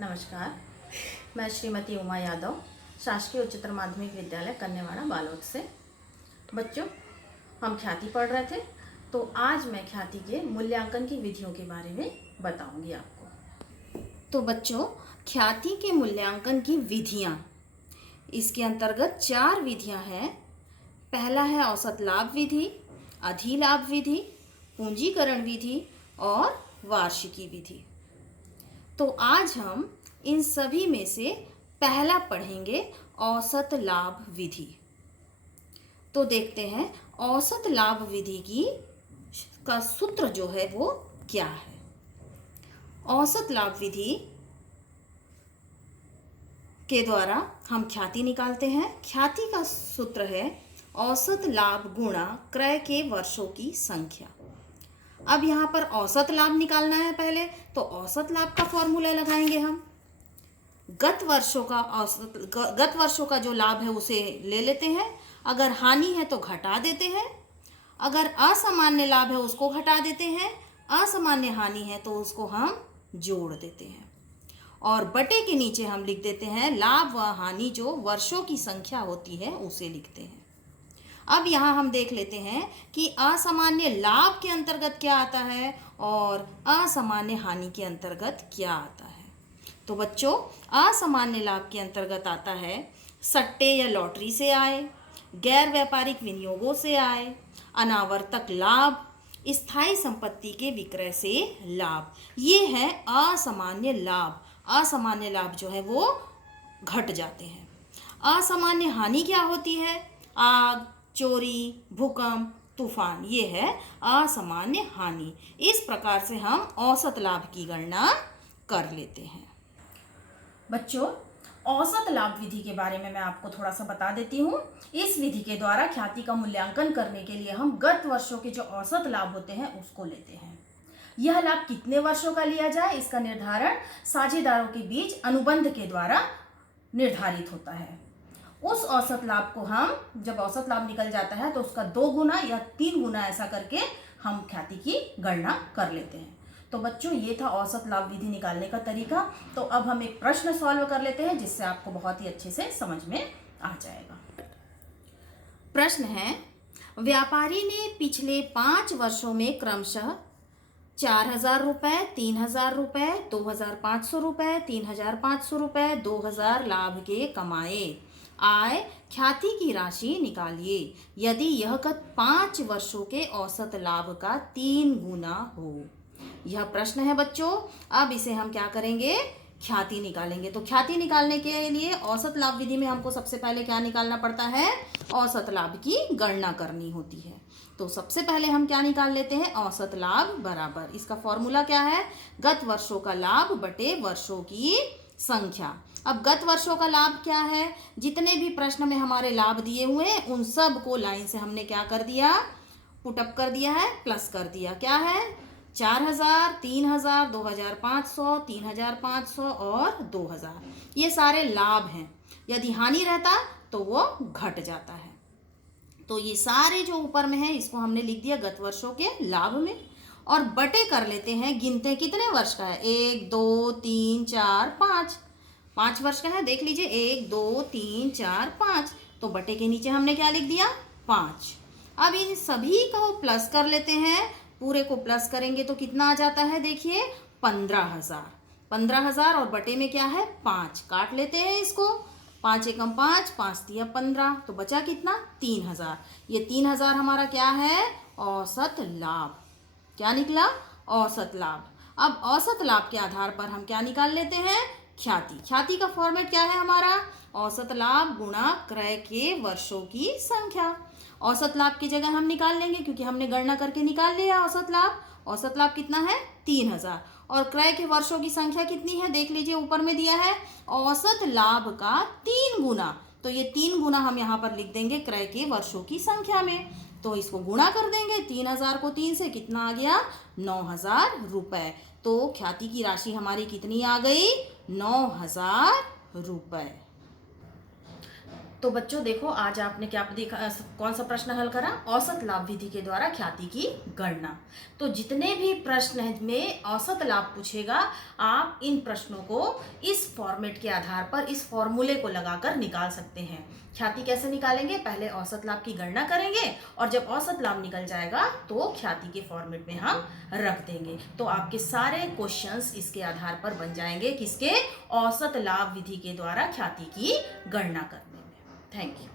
नमस्कार। मैं श्रीमती उमा यादव शासकीय उच्चतर माध्यमिक विद्यालय कन्यावाड़ा बालोद से। बच्चों, हम ख्याति पढ़ रहे थे, तो आज मैं ख्याति के मूल्यांकन की विधियों के बारे में बताऊंगी आपको। तो बच्चों, ख्याति के मूल्यांकन की विधियां, इसके अंतर्गत 4 विधियां हैं। पहला है औसत लाभ विधि, अधिलाभ विधि, पूंजीकरण विधि और वार्षिकी विधि। तो आज हम इन सभी में से पहला पढ़ेंगे, औसत लाभ विधि। तो देखते हैं औसत लाभ विधि का सूत्र जो है वो क्या है। औसत लाभ विधि के द्वारा हम ख्याति निकालते हैं। ख्याति का सूत्र है औसत लाभ गुणा क्रय के वर्षों की संख्या। अब यहाँ पर औसत लाभ निकालना है पहले, तो औसत लाभ का फॉर्मूला लगाएंगे हम। गत वर्षों का जो लाभ है उसे ले लेते हैं, अगर हानि है तो घटा देते हैं, अगर असामान्य लाभ है उसको घटा देते हैं, असामान्य हानि है तो उसको हम जोड़ देते हैं, और बटे के नीचे हम लिख देते हैं लाभ व हानि, जो वर्षों की संख्या होती है उसे लिखते हैं। अब यहाँ हम देख लेते हैं कि असामान्य लाभ के अंतर्गत क्या आता है और असामान्य हानि के अंतर्गत क्या आता है। तो बच्चों, असामान्य लाभ के अंतर्गत आता है सट्टे या लॉटरी से आए, गैर व्यापारिक विनियोगों से आए, अनावर्तक लाभ, स्थायी संपत्ति के विक्रय से लाभ। ये है असामान्य लाभ। असामान्य लाभ जो है वो घट जाते हैं। असामान्य हानि क्या होती है? आग, चोरी, भूकंप, तूफान, ये है असामान्य हानि। इस प्रकार से हम औसत लाभ की गणना कर लेते हैं। बच्चों, औसत लाभ विधि के बारे में मैं आपको थोड़ा सा बता देती हूँ। इस विधि के द्वारा ख्याति का मूल्यांकन करने के लिए हम गत वर्षों के जो औसत लाभ होते हैं उसको लेते हैं। यह लाभ कितने वर्षों का लिया जाए, इसका निर्धारण साझेदारों के बीच अनुबंध के द्वारा निर्धारित होता है। उस औसत लाभ को हम, जब औसत लाभ निकल जाता है तो उसका 2 गुना या 3 गुना ऐसा करके हम ख्याति की गणना कर लेते हैं। तो बच्चों, ये था औसत लाभ विधि निकालने का तरीका। तो अब हम एक प्रश्न सॉल्व कर लेते हैं जिससे आपको बहुत ही अच्छे से समझ में आ जाएगा। प्रश्न है, व्यापारी ने पिछले 5 वर्षों में क्रमशः 4,000 रुपये, 3,000 रुपये, 2,500 रुपये, 3,500 रुपये, 2,000 लाभ के कमाए। आय ख्याति की राशि निकालिए यदि यह गत 5 वर्षों के औसत लाभ का 3 गुना हो। यह प्रश्न है बच्चों। अब इसे हम क्या करेंगे? ख्याति निकालेंगे। तो ख्याति निकालने के लिए औसत लाभ विधि में हमको सबसे पहले क्या निकालना पड़ता है? औसत लाभ की गणना करनी होती है। तो सबसे पहले हम क्या निकाल लेते हैं? औसत लाभ बराबर, इसका फॉर्मूला क्या है? गत वर्षों का लाभ बटे वर्षों की संख्या। अब गत वर्षों का लाभ क्या है? जितने भी प्रश्न में हमारे लाभ दिए हुए हैं उन सब को लाइन से हमने क्या कर दिया? पुटअप कर दिया है, प्लस कर दिया। क्या है? 4,000, 3,000, 2,500, 3,500 और 2,000, ये सारे लाभ हैं। यदि हानि रहता तो वो घट जाता है। तो ये सारे जो ऊपर में है इसको हमने लिख दिया गत वर्षों के लाभ में, और बटे कर लेते हैं। गिनते कितने वर्ष का है? 1, 2, 3, 4, 5। 5 वर्ष का है, देख लीजिए। 1, 2, 3, 4, 5। तो बटे के नीचे हमने क्या लिख दिया? 5। अब इन सभी को प्लस कर लेते हैं। पूरे को प्लस करेंगे तो कितना आ जाता है? देखिए, 15,000। 15,000 और बटे में क्या है? 5। काट लेते हैं इसको। 5 एकम 5, 5 तिया 15, तो बचा कितना? 3,000। ये 3,000 हमारा क्या है? औसत लाभ। क्या निकला? औसत लाभ। अब औसत लाभ के आधार पर हम क्या निकाल लेते हैं? ख्याति। ख्याति का फॉर्मेट क्या है हमारा? औसत लाभ गुणा क्रय के वर्षों की संख्या। औसत लाभ की जगह हम निकाल लेंगे क्योंकि हमने गणना करके निकाल लिया औसत लाभ। औसत लाभ कितना है? 3,000। और क्रय के वर्षों की संख्या कितनी है? देख लीजिए, ऊपर में दिया है औसत लाभ का 3 गुना। तो ये 3 गुना हम यहाँ पर लिख देंगे क्रय के वर्षों की संख्या में। तो इसको गुणा कर देंगे। 3,000 को 3 से कितना आ गया? 9,000 रुपये। तो ख्याति की राशि हमारी कितनी आ गई? 9,000 रुपये। तो बच्चों देखो, आज आपने क्या देखा, कौन सा प्रश्न हल करा? औसत लाभ विधि के द्वारा ख्याति की गणना। तो जितने भी प्रश्न में औसत लाभ पूछेगा, आप इन प्रश्नों को इस फॉर्मेट के आधार पर, इस फॉर्मूले को लगाकर निकाल सकते हैं। ख्याति कैसे निकालेंगे? पहले औसत लाभ की गणना करेंगे और जब औसत लाभ निकल जाएगा तो ख्याति के फॉर्मेट में हम रख देंगे। तो आपके सारे क्वेश्चंस इसके आधार पर बन जाएंगे, किसके? औसत लाभ विधि के द्वारा ख्याति की गणना करने में। Thank you.